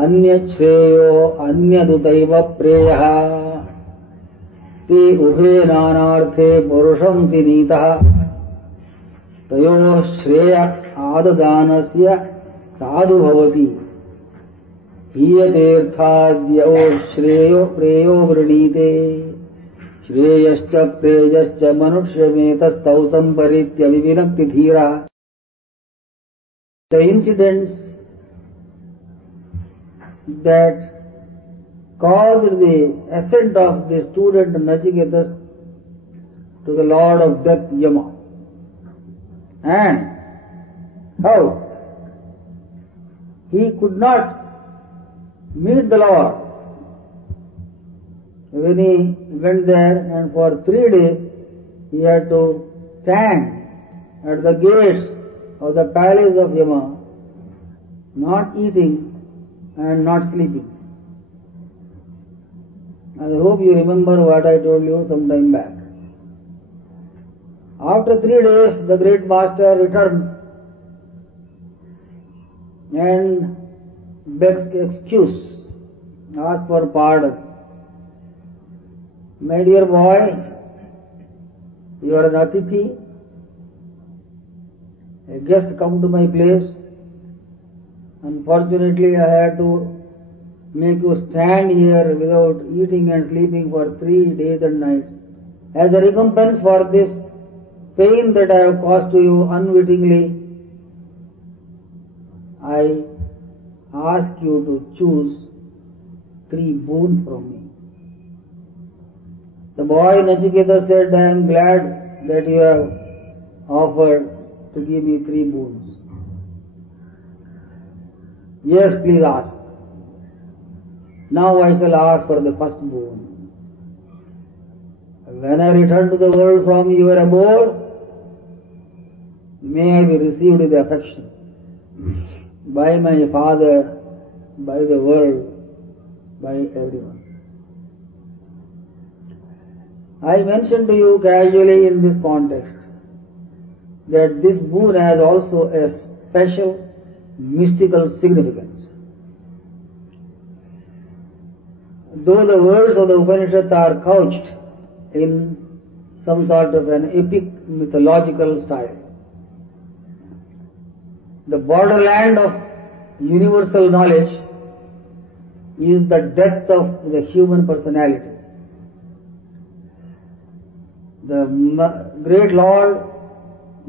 अन्य श्रेयो अन्यदुतैव प्रेयः ते उभे नानार्थे पुरुषंसि नीतः तयोः श्रेय आददानस्य साधु भवति हीयतेऽर्थाद्यो श्रेयो प्रेयो वृणीते श्रेयश्च प्रेयश्च मनुष्यमेतस्तौ संपरित्य विविनक्ति धीरा. The incidents that caused the ascent of the student Nachiketas to the Lord of Death Yama, and how he could not meet the Lord. When he went there, and for 3 days he had to stand at the gates of the palace of Yama, not eating and not sleeping. I hope you remember what I told you some time back. After 3 days, the great master returns and begs excuse, asks for pardon. My dear boy, you are an Atithi, a guest come to my place. Unfortunately, I had to make you stand here without eating and sleeping for 3 days and nights. As a recompense for this pain that I have caused to you unwittingly, I ask you to choose 3 boons from me. The boy Nachiketa said, I am glad that you have offered to give me 3 boons. Yes, please ask. Now I shall ask for the first boon. When I return to the world from your abode, may I be received with affection by my father, by the world, by everyone. I mentioned to you casually in this context that this boon has also a special mystical significance. Though the words of the Upanishads are couched in some sort of an epic mythological style, the borderland of universal knowledge is the depth of the human personality. The great Lord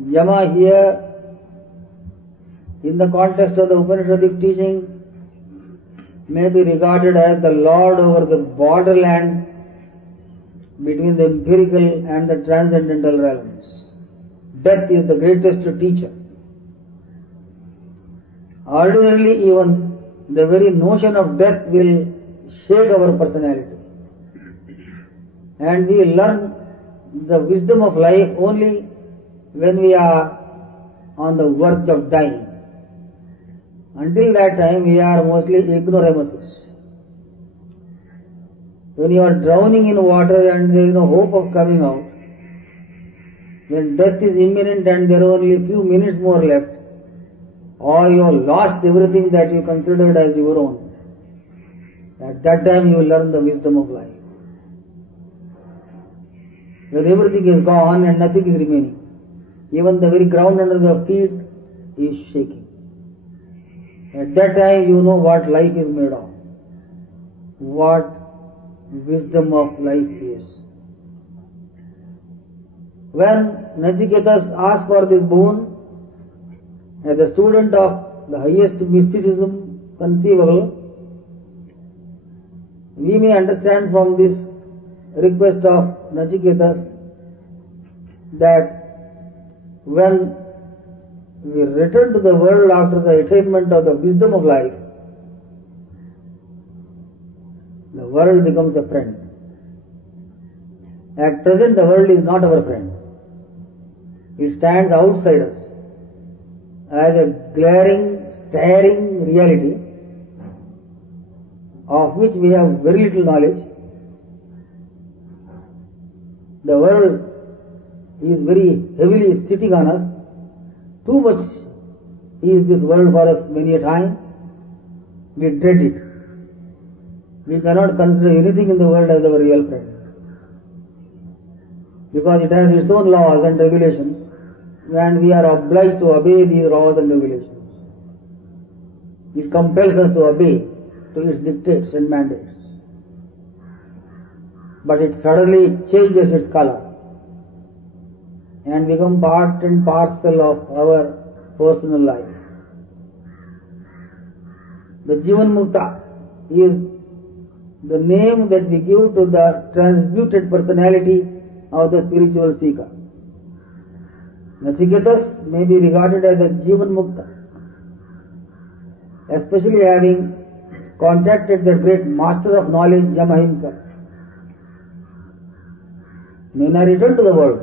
Yama here, in the context of the Upanishadic teaching, may be regarded as the Lord over the borderland between the empirical and the transcendental realms. Death is the greatest teacher. Ordinarily, even the very notion of death will shake our personality, and we learn the wisdom of life only when we are on the verge of dying. Until that time, we are mostly ignoramuses. When you are drowning in water and there is no hope of coming out, when death is imminent and there are only a few minutes more left, or you have lost everything that you considered as your own, at that time you will learn the wisdom of life. When everything is gone and nothing is remaining, even the very ground under the feet is shaking. At that time you know what life is made of, what wisdom of life is. When Nachiketas asked for this boon, as a student of the highest mysticism conceivable, we may understand from this request of Nachiketas that when we return to the world after the attainment of the wisdom of life, the world becomes a friend. At present, the world is not our friend. It stands outside us as a glaring, staring reality of which we have very little knowledge. The world is very heavily sitting on us. Too much is this world for us many a time. we dread it. We cannot consider anything in the world as our real friend, because it has its own laws and regulations, and we are obliged to obey these laws and regulations. It compels us to obey to its dictates and mandates. But it suddenly changes its color and becomes part and parcel of our personal life. The Jivan Mukta is the name that we give to the transmuted personality of the spiritual seeker. Nachiketas may be regarded as a Jivan Mukta, especially having contacted the great master of knowledge, Yama himself. May I return to the world.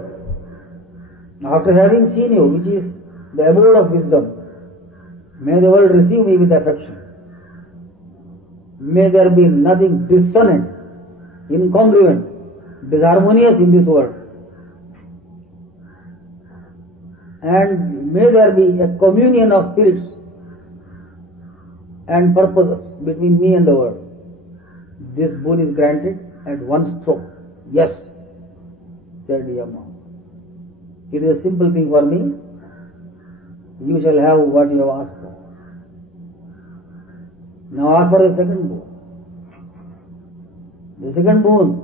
After having seen you, which is the abode of wisdom, may the world receive me with affection. May there be nothing dissonant, incongruent, disharmonious in this world. And may there be a communion of spirits and purposes between me and the world. This boon is granted at one stroke. Yes, said Yama. It is a simple thing for me. You shall have what you have asked for. Now ask for the second boon. The second boon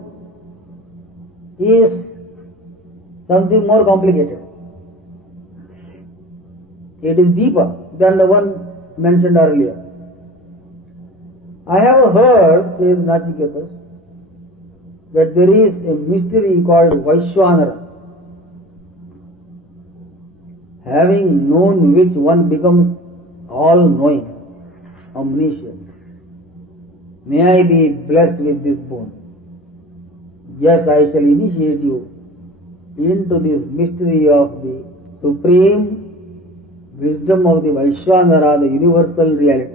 is something more complicated. It is deeper than the one mentioned earlier. I have heard, says Nachiketas, that there is a mystery called Vaishwanara, having known which one becomes all-knowing, omniscient. May I be blessed with this boon. Yes, I shall initiate you into this mystery of the supreme wisdom of the Vaishwanara, the universal reality.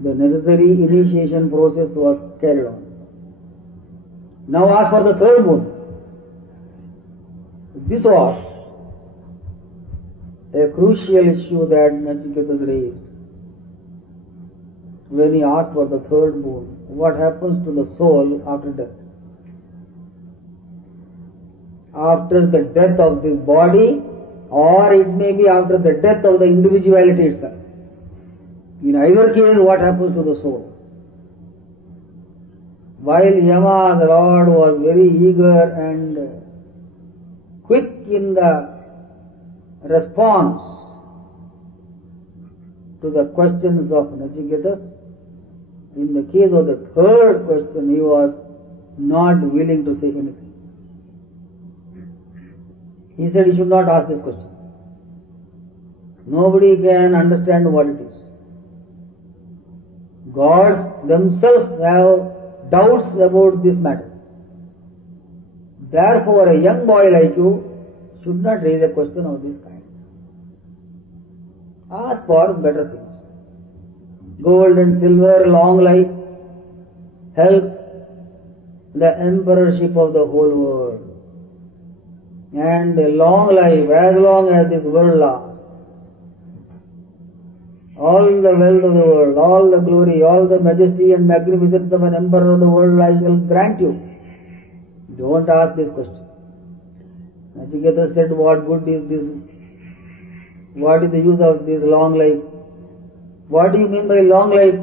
The necessary initiation process was carried on. Now ask for the third boon. This was a crucial issue that Nachiketas raised. When he asked for the third boon, what happens to the soul after death? After the death of this body, or it may be after the death of the individuality itself. In either case, what happens to the soul? While Yama, the Lord, was very eager and quick in the response to the questions of Nachiketas, in the case of the third question, he was not willing to say anything. He said he should not ask this question. Nobody can understand what it is. Gods themselves have doubts about this matter. Therefore, a young boy like you should not raise a question of this kind. Ask for better things. Gold and silver, long life, health, the emperorship of the whole world, and a long life as long as this world lasts. All the wealth of the world, all the glory, all the majesty and magnificence of an emperor of the world I shall grant you. Don't ask this question. Nachiketas said, what good is this? What is the use of this long life? What do you mean by long life?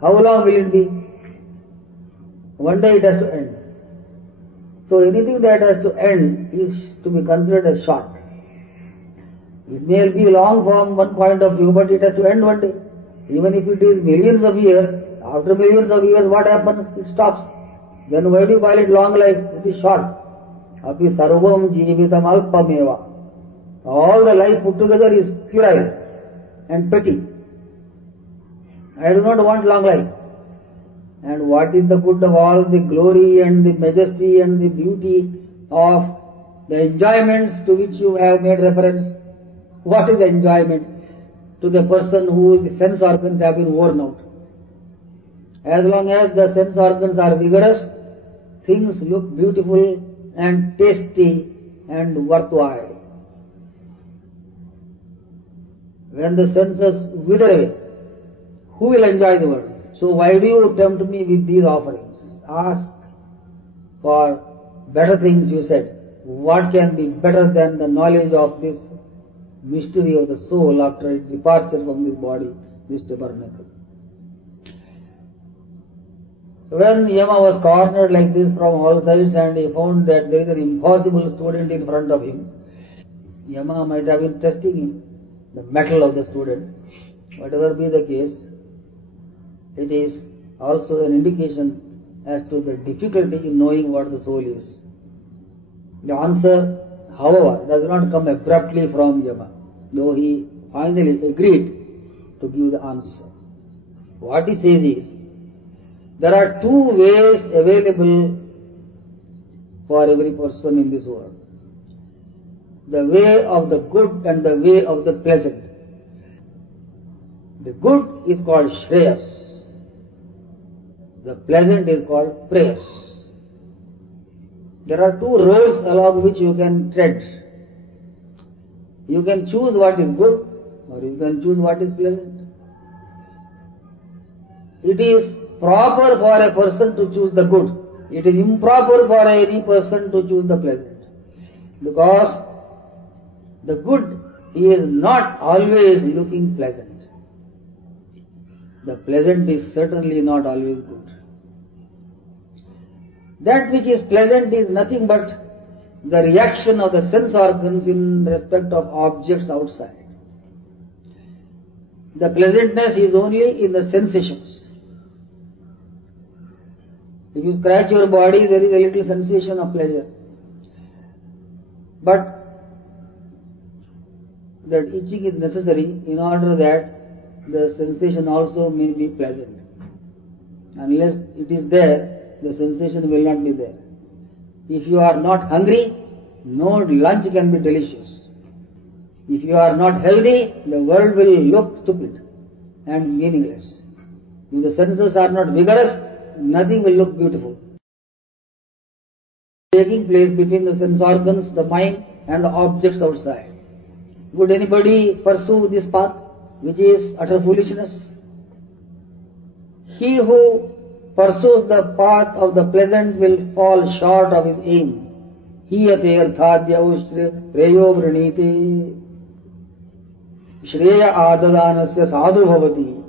How long will it be? One day it has to end. So anything that has to end is to be considered as short. It may be long from one point of view, but it has to end one day. Even if it is millions of years, after millions of years what happens? It stops. Then why do you call it long life? It is short. Api sarvam jivitam alpameva. All the life put together is puerile and petty. I do not want long life. And what is the good of all the glory and the majesty and the beauty of the enjoyments to which you have made reference? What is the enjoyment to the person whose sense organs have been worn out? As long as the sense organs are vigorous, things look beautiful and tasty and worthwhile. When the senses wither away, who will enjoy the world? So why do you tempt me with these offerings? Ask for better things, you said. What can be better than the knowledge of this mystery of the soul after its departure from this body, this tabernacle? When Yama was cornered like this from all sides and he found that there is an impossible student in front of him, Yama might have been testing him, the mettle of the student. Whatever be the case, it is also an indication as to the difficulty in knowing what the soul is. The answer, however, does not come abruptly from Yama, though he finally agreed to give the answer. What he says is, there are two ways available for every person in this world. The way of the good and the way of the pleasant. The good is called Shreyas. The pleasant is called Preyas. There are two roads along which you can tread. You can choose what is good or you can choose what is pleasant. It is proper for a person to choose the good. It is improper for any person to choose the pleasant. Because the good is not always looking pleasant. The pleasant is certainly not always good. That which is pleasant is nothing but the reaction of the sense organs in respect of objects outside. The pleasantness is only in the sensations. If you scratch your body, there is a little sensation of pleasure. But that itching is necessary in order that the sensation also may be pleasant. Unless it is there, the sensation will not be there. If you are not hungry, no lunch can be delicious. If you are not healthy, the world will look stupid and meaningless. If the senses are not vigorous, nothing will look beautiful. Taking place between the sense organs, the mind and the objects outside. Would anybody pursue this path, which is utter foolishness? He who pursues the path of the pleasant will fall short of his aim. Hiyate arthadya preyo vranite shreya adadanasya sadhu bhavati.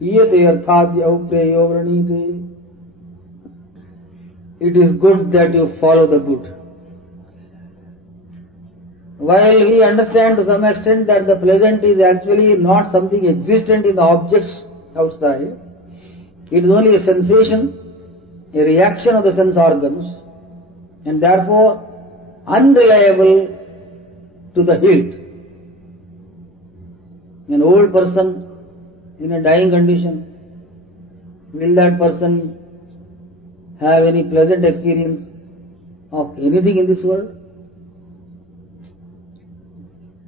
Hiyate arthadya preyo vranite. It is good that you follow the good. While we understand to some extent that the pleasant is actually not something existent in the objects outside, it is only a sensation, a reaction of the sense organs, and therefore unreliable to the hilt. An old person in a dying condition, will that person have any pleasant experience of anything in this world?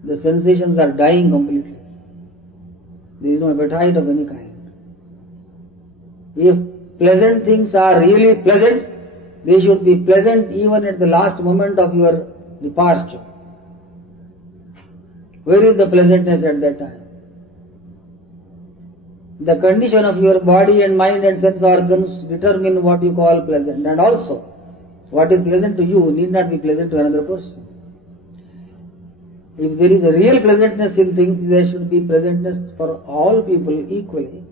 The sensations are dying completely. There is no appetite of any kind. If pleasant things are really pleasant, they should be pleasant even at the last moment of your departure. Where is the pleasantness at that time? The condition of your body and mind and sense organs determine what you call pleasant, and also what is pleasant to you need not be pleasant to another person. If there is a real pleasantness in things, there should be pleasantness for all people equally.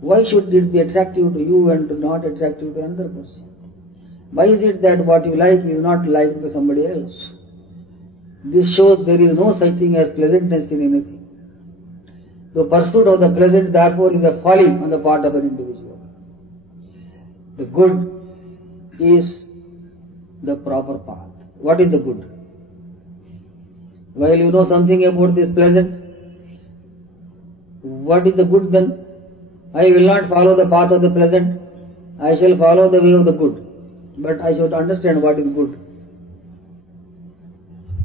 Why should it be attractive to you and not attractive to another person? Why is it that what you like is not liked by somebody else? This shows there is no such thing as pleasantness in anything. The pursuit of the pleasant, therefore, is a folly on the part of an individual. The good is the proper path. What is the good? While you know something about this pleasant, what is the good then? I will not follow the path of the pleasant, I shall follow the way of the good. But I should understand what is good.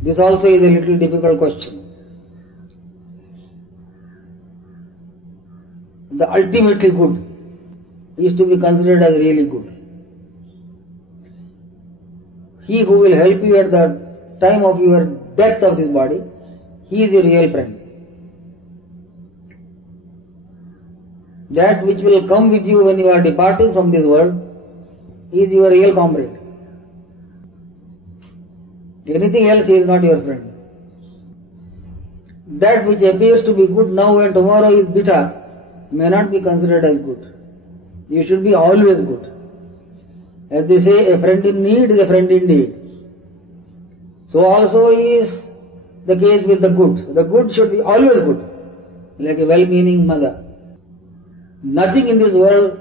This also is a little difficult question. The ultimately good is to be considered as really good. He who will help you at the time of your death of this body, he is your real friend. that which will come with you when you are departing from this world is your real comrade. Anything else is not your friend. That which appears to be good now and tomorrow is bitter may not be considered as good. You should be always good. As they say, a friend in need is a friend indeed. So also is the case with the good. The good should be always good, like a well-meaning mother. Nothing in this world,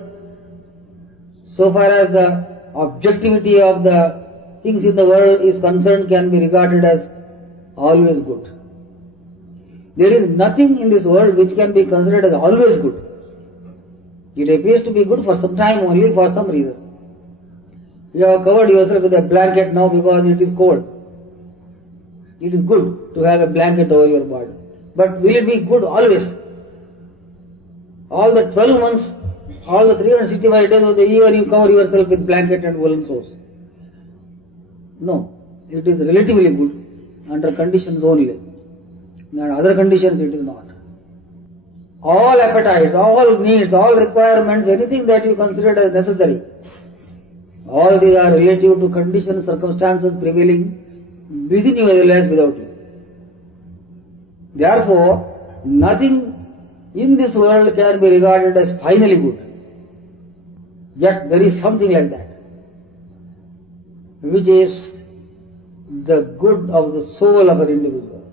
so far as the objectivity of the things in the world is concerned, can be regarded as always good. There is nothing in this world which can be considered as always good. It appears to be good for some time only, for some reason. You have covered yourself with a blanket now because it is cold. It is good to have a blanket over your body. But will it be good always? All the 12 months, all the 365 days of the year you cover yourself with blanket and woolen clothes. No, it is relatively good under conditions only. In other conditions it is not. All appetites, all needs, all requirements, anything that you consider as necessary, all these are relative to conditions, circumstances prevailing within you as well as without you. Therefore, nothing in this world can be regarded as finally good. Yet there is something like that, which is the good of the soul of an individual.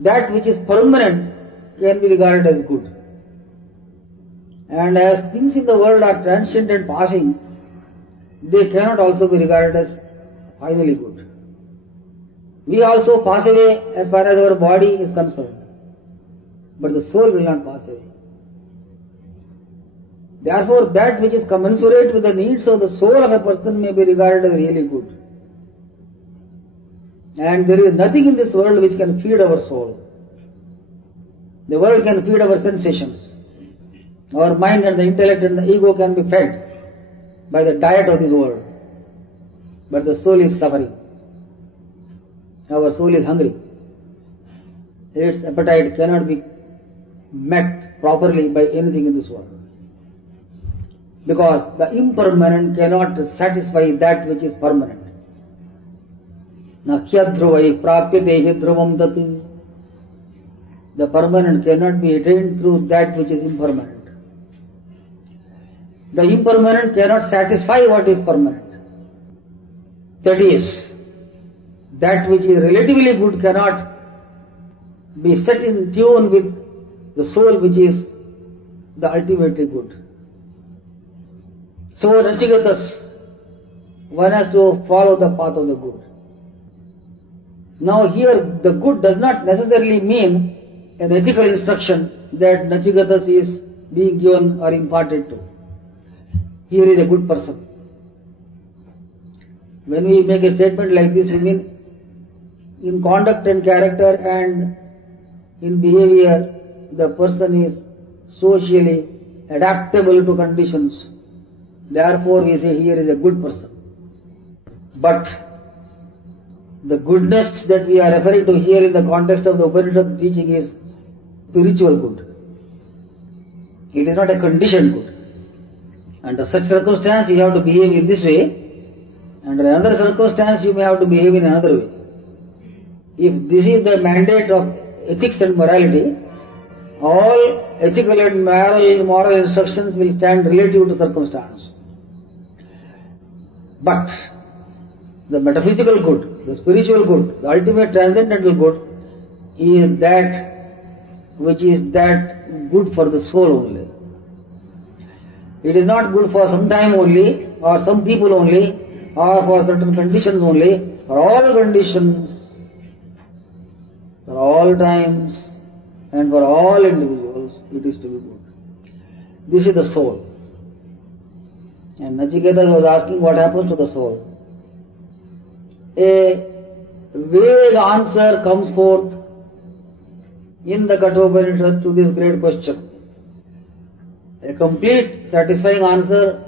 That which is permanent can be regarded as good. And as things in the world are transient and passing, they cannot also be regarded as finally good. We also pass away as far as our body is concerned, but the soul will not pass away. Therefore, that which is commensurate with the needs of the soul of a person may be regarded as really good. And there is nothing in this world which can feed our soul. The world can feed our sensations. Our mind and the intellect and the ego can be fed by the diet of this world. But the soul is suffering. Our soul is hungry. Its appetite cannot be met properly by anything in this world. Because the impermanent cannot satisfy that which is permanent. Nakhyadhruvai prapyate dhruvam dati. The permanent cannot be attained through that which is impermanent. The impermanent cannot satisfy what is permanent. That is, that which is relatively good cannot be set in tune with the soul which is the ultimately good. So Nachiketas, one has to follow the path of the good. Now here the good does not necessarily mean an ethical instruction that Nachiketas is being given or imparted to. Here is a good person. When we make a statement like this, we mean in conduct and character and in behavior, the person is socially adaptable to conditions. Therefore, we say here is a good person. But the goodness that we are referring to here in the context of the Upanishad teaching is spiritual good. It is not a conditioned good. Under such circumstance, you have to behave in this way. Under another circumstance, you may have to behave in another way. If this is the mandate of ethics and morality, all ethical and moral instructions will stand relative to circumstance. But the metaphysical good, the spiritual good, the ultimate transcendental good is that which is that good for the soul only. It is not good for some time only, or some people only, or for certain conditions only. For all conditions, for all times, and for all individuals, it is to be good. This is the soul. And Nachiketas was asking what happens to the soul. A vague answer comes forth in the Kathopanishad to this great question. A complete, satisfying answer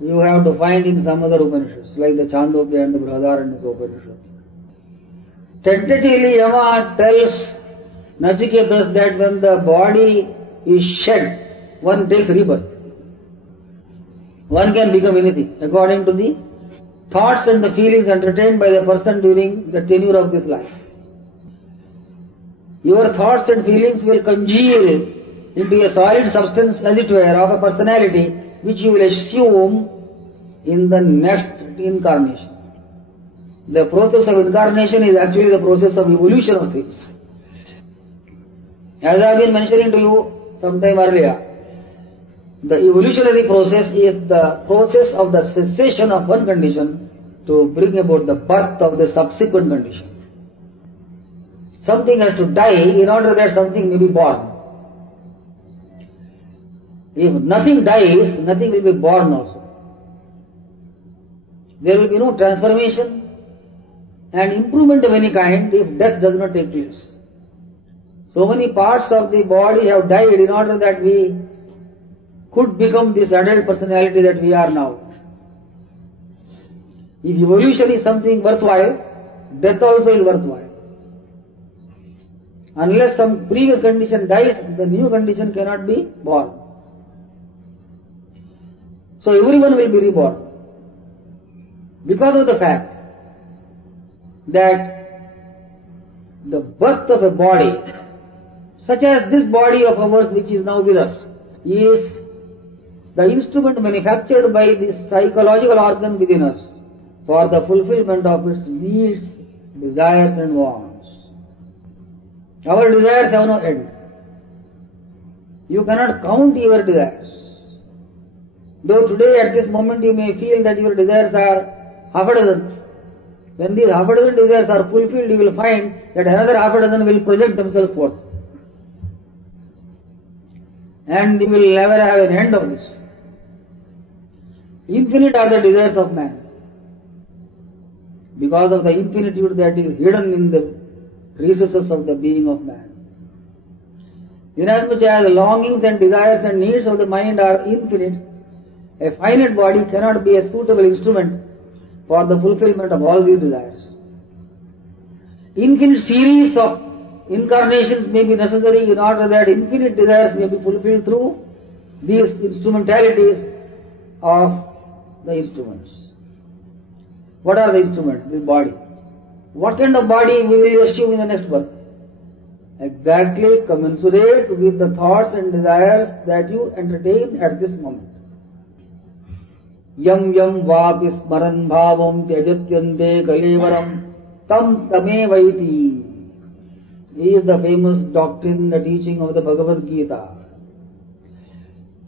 you have to find in some other Upanishads, like the Chandogya and the Brihadaranyaka Upanishads. Tentatively, Yama tells Nachiketas that when the body is shed, one takes rebirth. One can become anything according to the thoughts and the feelings entertained by the person during the tenure of this life. Your thoughts and feelings will congeal into a solid substance, as it were, of a personality which you will assume in the next incarnation. The process of incarnation is actually the process of evolution of things. As I have been mentioning to you sometime earlier, the evolutionary process is the process of the cessation of one condition to bring about the birth of the subsequent condition. Something has to die in order that something may be born. If nothing dies, nothing will be born also. There will be no transformation and improvement of any kind if death does not take place. So many parts of the body have died in order that we could become this adult personality that we are now. If evolution is something worthwhile, death also is worthwhile. Unless some previous condition dies, the new condition cannot be born. So everyone will be reborn. Because of the fact that the birth of a body, such as this body of ours which is now with us, is the instrument manufactured by this psychological organ within us for the fulfillment of its needs, desires and wants. Our desires have no end. You cannot count your desires. Though today at this moment you may feel that your desires are half a dozen, when these half a dozen desires are fulfilled, you will find that another half a dozen will present themselves forth. And you will never have an end of this. Infinite are the desires of man, because of the infinitude that is hidden in the recesses of the being of man. Inasmuch as the longings and desires and needs of the mind are infinite, a finite body cannot be a suitable instrument for the fulfillment of all these desires. Infinite series of incarnations may be necessary in order that infinite desires may be fulfilled through these instrumentalities of the instruments. What are the instruments? The body. What kind of body we will assume in the next birth? Exactly commensurate with the thoughts and desires that you entertain at this moment. Yam yam vapi smaran bhavam tyajatyante kalevaram tam tame vaiti is the famous doctrine, the teaching of the Bhagavad Gita.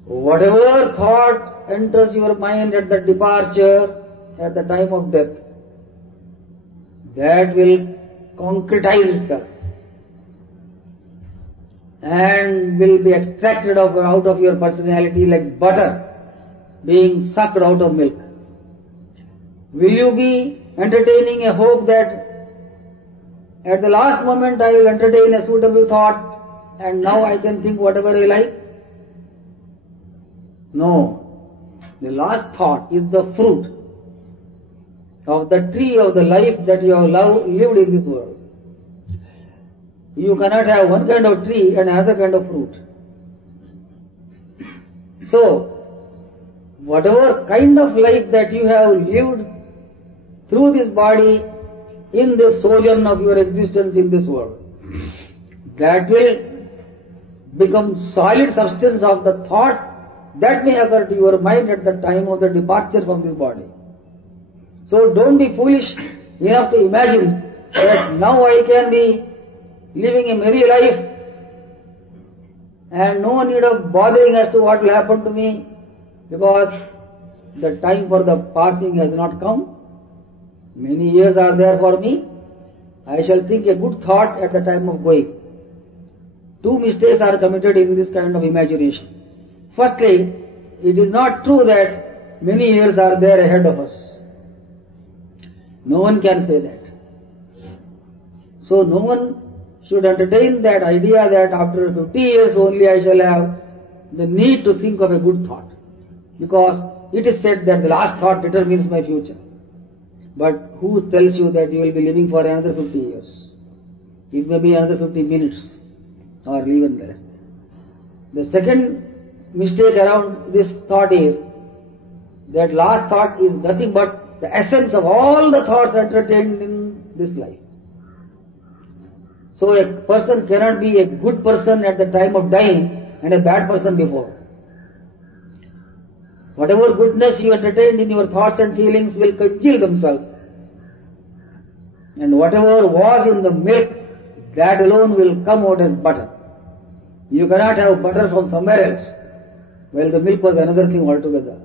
Whatever thought enters your mind at the departure, at the time of death, that will concretize itself and will be extracted out of your personality like butter being sucked out of milk. Will you be entertaining a hope that at the last moment I will entertain a suitable thought and now I can think whatever I like? No. The last thought is the fruit of the tree of the life that you have lived in this world. You cannot have one kind of tree and another kind of fruit. So, whatever kind of life that you have lived through this body in the sojourn of your existence in this world, that will become solid substance of the thought that may occur to your mind at the time of the departure from this body. So don't be foolish enough to imagine that now I can be living a merry life and no need of bothering as to what will happen to me, because the time for the passing has not come. Many years are there for me. I shall think a good thought at the time of going. Two mistakes are committed in this kind of imagination. Firstly, it is not true that many years are there ahead of us. No one can say that. So no one should entertain that idea that after 50 years only I shall have the need to think of a good thought, because it is said that the last thought determines my future. But who tells you that you will be living for another 50 years? It may be another 50 minutes or even less. The second mistake around this thought is that last thought is nothing but the essence of all the thoughts entertained in this life. So a person cannot be a good person at the time of dying and a bad person before. Whatever goodness you entertained in your thoughts and feelings will congeal themselves. And whatever was in the milk, that alone will come out as butter. You cannot have butter from somewhere else. Well, the milk was another thing altogether.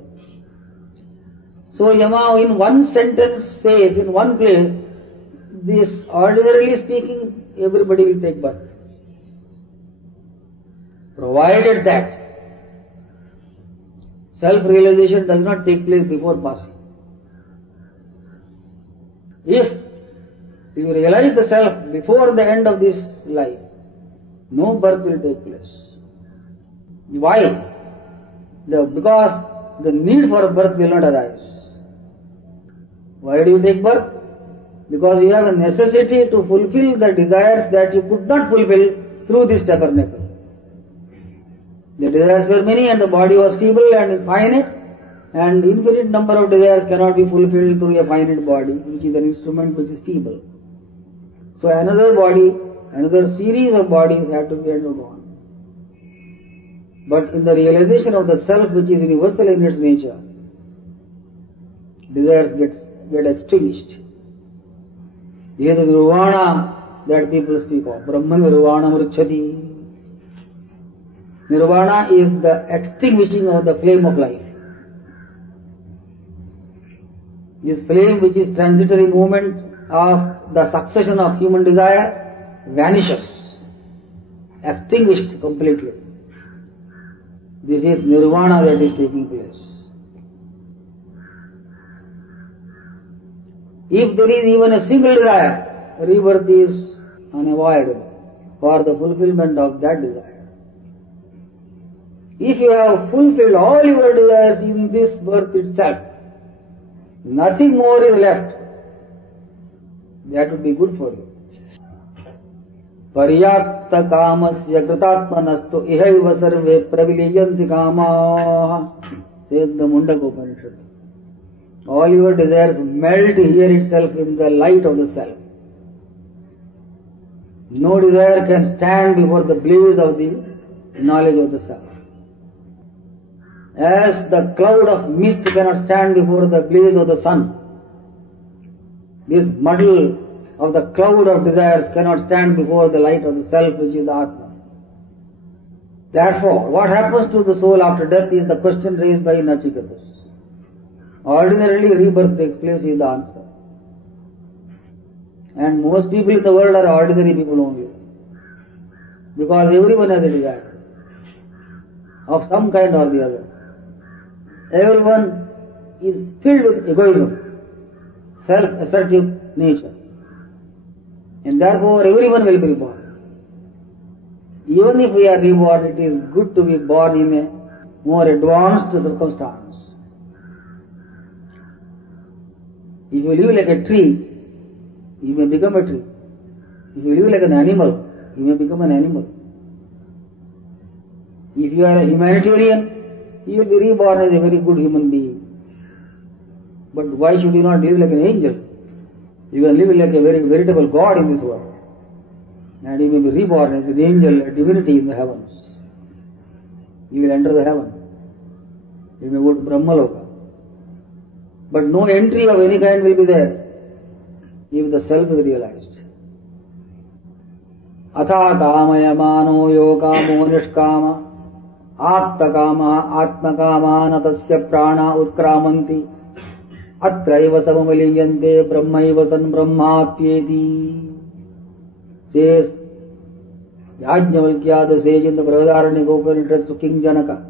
So Yama in one sentence says, in one place, this ordinarily speaking, everybody will take birth. Provided that self-realization does not take place before passing. If you realize the self before the end of this life, no birth will take place. Why? Because the need for birth will not arise. Why do you take birth? Because you have a necessity to fulfill the desires that you could not fulfill through this tabernacle. The desires were many and the body was feeble and finite, and infinite number of desires cannot be fulfilled through a finite body, which is an instrument which is feeble. So another body, another series of bodies have to be undergone. But in the realization of the self which is universal in its nature, desires get extinguished. Here the nirvana that people speak of, Brahma nirvana mrichati. Nirvana is the extinguishing of the flame of life. This flame, which is transitory movement of the succession of human desire, vanishes, extinguished completely. This is nirvana that is taking place. If there is even a single desire, rebirth is unavoidable for the fulfillment of that desire. If you have fulfilled all your desires in this birth itself, nothing more is left. That would be good for you. Paryapta kamasya kritatmanastu ihaiva sarve pravileyanti kamaha, says the Mundaka Upanishad. All your desires melt here itself in the light of the self. No desire can stand before the blaze of the knowledge of the self. As the cloud of mist cannot stand before the blaze of the sun, this muddle of the cloud of desires cannot stand before the light of the self which is the Atma. Therefore, what happens to the soul after death is the question raised by Nachiketas. Ordinarily rebirth takes place is the answer. And most people in the world are ordinary people only. Because everyone has a desire of some kind or the other. Everyone is filled with egoism, self-assertive nature. And therefore everyone will be reborn. Even if we are reborn, it is good to be born in a more advanced circumstance. If you live like a tree, you may become a tree. If you live like an animal, you may become an animal. If you are a humanitarian, you will be reborn as a very good human being. But why should you not live like an angel? You can live like a very veritable God in this world. And you may be reborn as an angel, a divinity in the heavens. You will enter the heaven. You may go to Brahmaloka. But no entry of any kind will be there if the self is realized. Atha kamayamano yokamo nishkama attakama atmakama natasya prana utkramanti atraiva samamiliyante brahmaiva san brahmatyeti, says Yajnavalkya, the sage in the Brihadaranyaka Upanishad to King Janaka.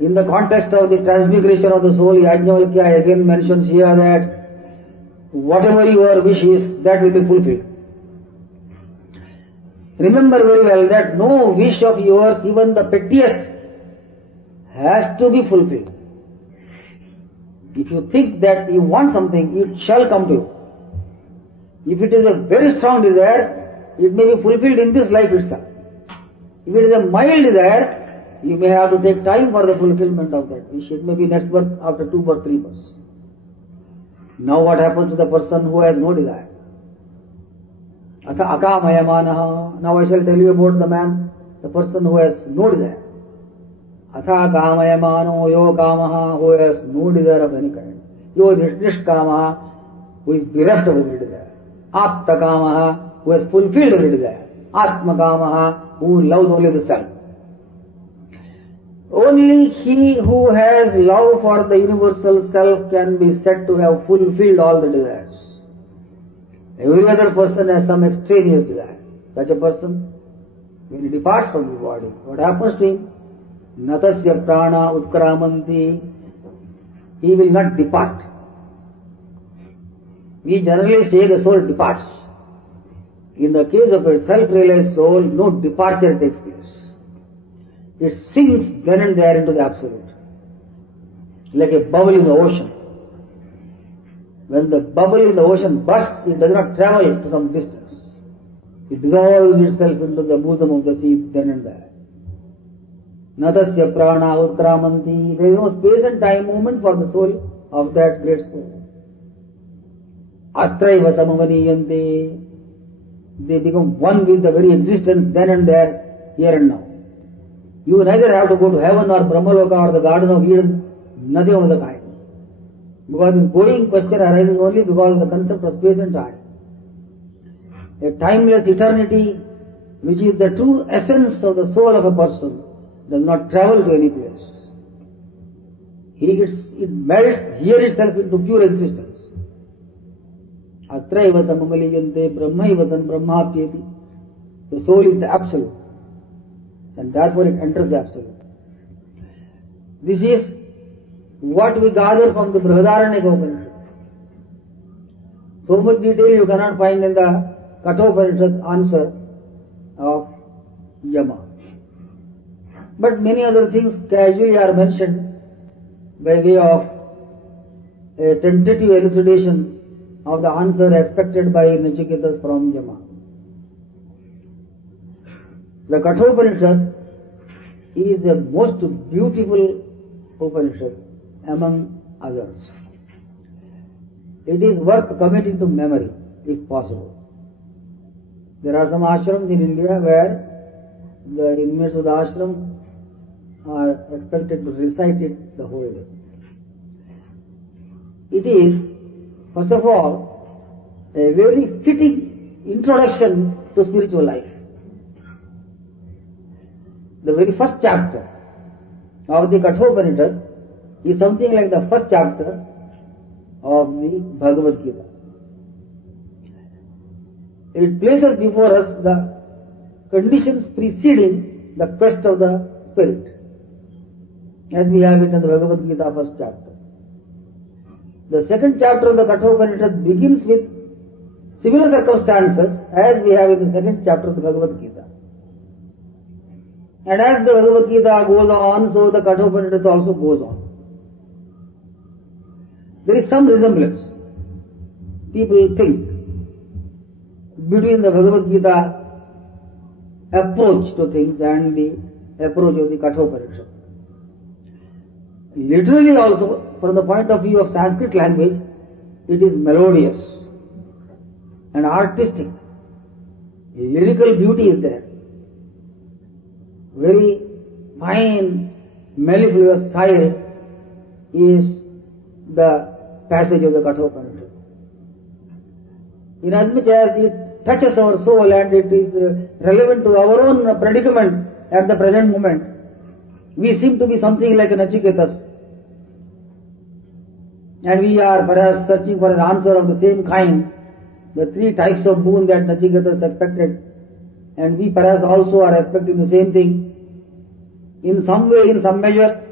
In the context of the transmigration of the soul, Yajnavalkya again mentions here that whatever your wish is, that will be fulfilled. Remember very well that no wish of yours, even the pettiest, has to be fulfilled. If you think that you want something, it shall come to you. If it is a very strong desire, it may be fulfilled in this life itself. If it is a mild desire, you may have to take time for the fulfillment of that wish. It may be next birth, after 2 births, 3 births. Now what happens to the person who has no desire? Atha akamayamanaha. Now I shall tell you about the man, the person who has no desire. Atha kamayamano yo kamaha, who has no desire of any kind. Yo nishkamaha, who is bereft of every desire. Apta kamaha, who has fulfilled every desire. Atma kamaha, who loves only the self. Only he who has love for the universal self can be said to have fulfilled all the desires. Every other person has some extraneous desire. Such a person, when he departs from the body, what happens to him? Natasya prana utkramanti. He will not depart. We generally say the soul departs. In the case of a self-realized soul, no departure takes place. It sinks then and there into the absolute, like a bubble in the ocean. When the bubble in the ocean bursts, it does not travel to some distance. It dissolves itself into the bosom of the sea then and there. Natasya prana utkramanti. There is no space and time movement for the soul of that great soul. Atraiva samavaniyante. They become one with the very existence then and there, here and now. You neither have to go to heaven or Brahmaloka or the Garden of Eden, nothing of the kind. Because this going question arises only because of the concept of space and time. A timeless eternity, which is the true essence of the soul of a person, does not travel to any place. It melts here itself into pure existence. Atraiva samamaliyante brahmaiva san brahmapyeti. The soul is the absolute. And therefore it enters the absolute. This is what we gather from the Brihadaranyaka Upanishad. So much detail you cannot find in the Kathopanishad answer of Yama. But many other things casually are mentioned by way of a tentative elucidation of the answer expected by Nachiketas from Yama. The Kathopanishad is a most beautiful Upanishad among others. It is worth committing to memory, if possible. There are some ashrams in India where the inmates of the ashram are expected to recite it the whole day. It is, first of all, a very fitting introduction to spiritual life. The very first chapter of the Kathopanishad is something like the first chapter of the Bhagavad Gita. It places before us the conditions preceding the quest of the spirit, as we have it in the Bhagavad Gita first chapter. The second chapter of the Kathopanishad begins with similar circumstances as we have in the second chapter of the Bhagavad Gita. And as the Bhagavad Gita goes on, so the Kathopanishad also goes on. There is some resemblance, people think, between the Bhagavad Gita approach to things and the approach of the Kathopanishad. Literally also, from the point of view of Sanskrit language, it is melodious and artistic. Lyrical beauty is there. Very fine, mellifluous style is the passage of the Kathopanishad. Inasmuch as it touches our soul and it is relevant to our own predicament at the present moment, we seem to be something like a Nachiketas. And we are perhaps searching for an answer of the same kind, the 3 types of boon that Nachiketas expected. And we perhaps also are expecting the same thing in some way, in some measure.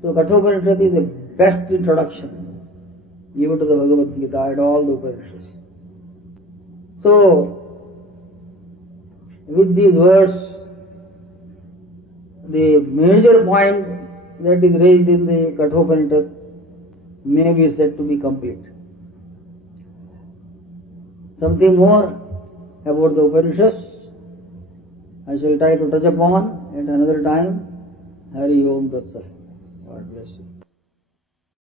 So Kathopanishad is the best introduction given to the Bhagavad Gita and all the Upanishads. So, with these words, the major point that is raised in the Kathopanishad may be said to be complete. Something more about the Upanishads. I shall try to touch upon at another time. Hari Om Tatsat. God bless you.